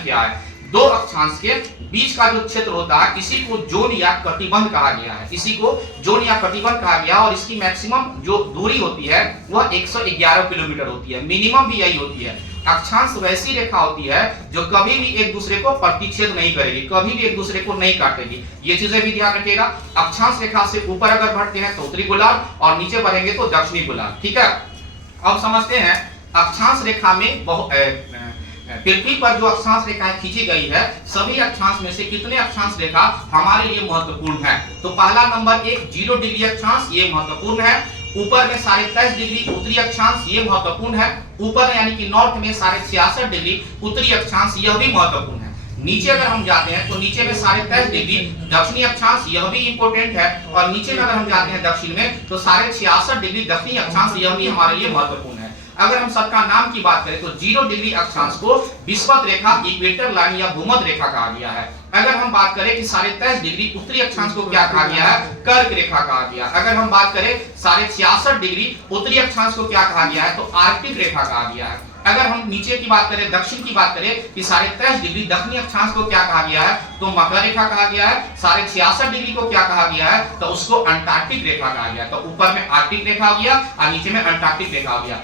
Definition क्या है? दो अक्षांश के बीच का जो क्षेत्र होता है इसी को जोन या कटिबंध कहा गया है, इसी को जोन या कटिबंध कहा गया। और इसकी मैक्सिमम जो दूरी होती है वह 111 किलोमीटर होती है, मिनिमम भी यही होती है। अक्षांश वैसी रेखा होती है जो कभी भी एक दूसरे को प्रतिच्छेद नहीं करेगी, कभी भी एक दूसरे को नहीं काटेगी। ये चीजें भी ध्यान रखिएगा। अक्षांश रेखा से ऊपर अगर बढ़ते हैं तो उत्तरी गोलार्ध और नीचे बढ़ेंगे तो दक्षिणी गोलार्ध। ठीक है, अब समझते हैं अक्षांश रेखा में पृथ्वी पर जो अक्षांश रेखाएं खींची गई है, सभी अक्षांश में से कितने अक्षांश रेखा हमारे लिए महत्वपूर्ण है? तो पहला नंबर 1 0 डिग्री अक्षांश, ये महत्वपूर्ण है। ऊपर में 23.5 डिग्री उत्तरी अक्षांश, ये महत्वपूर्ण है। ऊपर यानी कि नॉर्थ में 66.5 डिग्री उत्तरी अक्षांश, यह भी महत्वपूर्ण है। नीचे अगर हम जाते हैं तो नीचे में 23.5 डिग्री दक्षिणी अक्षांश, यह भी इंपॉर्टेंट है। और नीचे में अगर हम जाते हैं दक्षिण में तो 66.5 डिग्री दक्षिणी अक्षांश, यह भी हमारे लिए महत्वपूर्ण है। अगर हम सबका नाम की बात करें तो 0 डिग्री अक्षांश को विषुवत रेखा, इक्वेटर लाइन या भूमध्य रेखा कहा गया है। अगर हम बात करें कि 23.5 डिग्री उत्तरी अक्षांश को क्या कहा गया है? कर्क रेखा कहा गया। अगर हम बात करें 66.5 डिग्री उत्तरी अक्षांश को क्या कहा गया है? तो आर्कटिक रेखा कहा गया है। अगर हम नीचे की बात करें, दक्षिण की बात करें कि 23.5 डिग्री दक्षिणी अक्षांश को क्या कहा गया है? तो मकर रेखा कहा गया है। 66.5 डिग्री को क्या कहा गया है? तो उसको अंटार्कटिक रेखा कहा गया। तो ऊपर में आर्कटिक रेखा हो गया और नीचे में अंटार्कटिक रेखा हो गया।